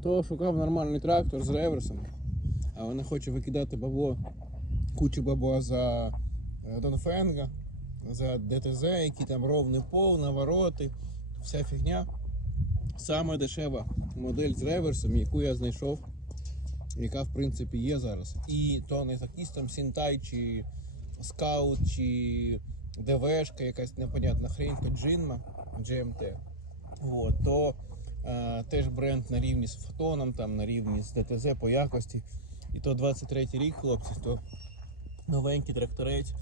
Хто шукав нормальний трактор з реверсом, але не хоче викидати бабло, кучу бабла за е, Донфенга, за ДТЗ, які там ровний пол, навороти, вся фігня. Саме дешева модель з реверсом, яку я знайшов, яка в принципі є зараз. І то не якийсь там Сінтай чи Скаут чи ДВшка, якась непонятна хрень, Джинма, GMT. Вот, то теж бренд на рівні з фотоном, там на рівні з ДТЗ по якості. І то 23 рік, хлопці, то новенький тракторець. Е,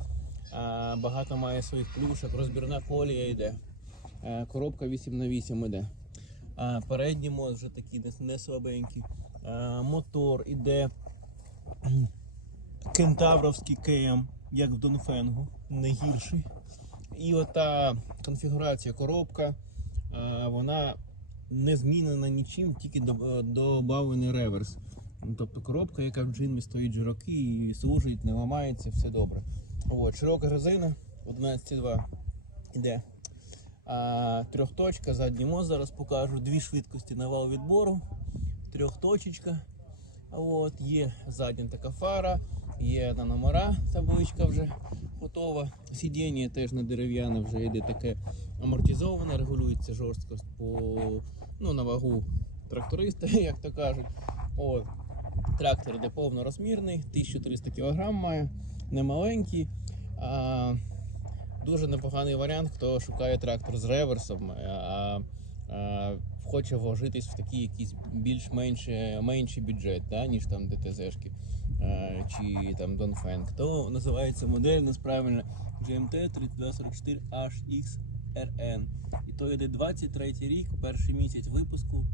багато має своїх плюшок, розбірна колія йде. Е, коробка 8 на 8 йде. Е, передній мост вже такий не, слабенький. Е, мотор іде кентавровський КМ, як в Донфенгу, не гірший. І ота конфігурація коробка, е, вона не змінена нічим, тільки до- додавлений реверс. Ну, Тобто коробка, яка в джинмі стоїть вже роки і служить, не ламається, все добре. От, широка резина 11,2 іде. А, трьохточка, задній мост зараз покажу. Дві швидкості на вал відбору, трьохточечка. От, є задня така фара, є на номера, табличка вже готова. Сидіння теж не дерев'яне, вже йде таке амортизоване, регулюється жорстко по, ну, на вагу тракториста, як то кажуть. От. Трактор йде повнорозмірний, 1300 кг має, не маленький. А, дуже непоганий варіант, хто шукає трактор з реверсом, а, хоче вложитись в такий якийсь більш-менш менший бюджет, да, ніж там ДТЗшки а, чи там Донфенг. То називається модель нас правильно GMT 3244HXRN. І то йде 23 рік, перший місяць випуску.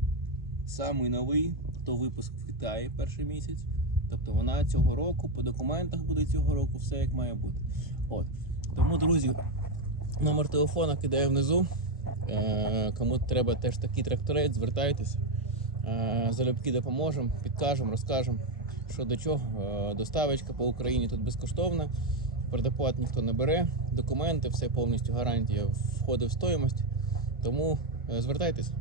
Самий новий, то випуск в Китаї перший місяць. Тобто вона цього року, по документах буде цього року, все як має бути. От. Тому, друзі, номер телефона кидаю внизу. Е, кому треба теж такий тракторець, звертайтесь. Е, залюбки допоможемо, підкажемо, розкажемо, що до чого. Е, доставочка по Україні тут безкоштовна. Предоплат ніхто не бере, документи, все повністю гарантія входить в стоїмость. Тому звертайтеся.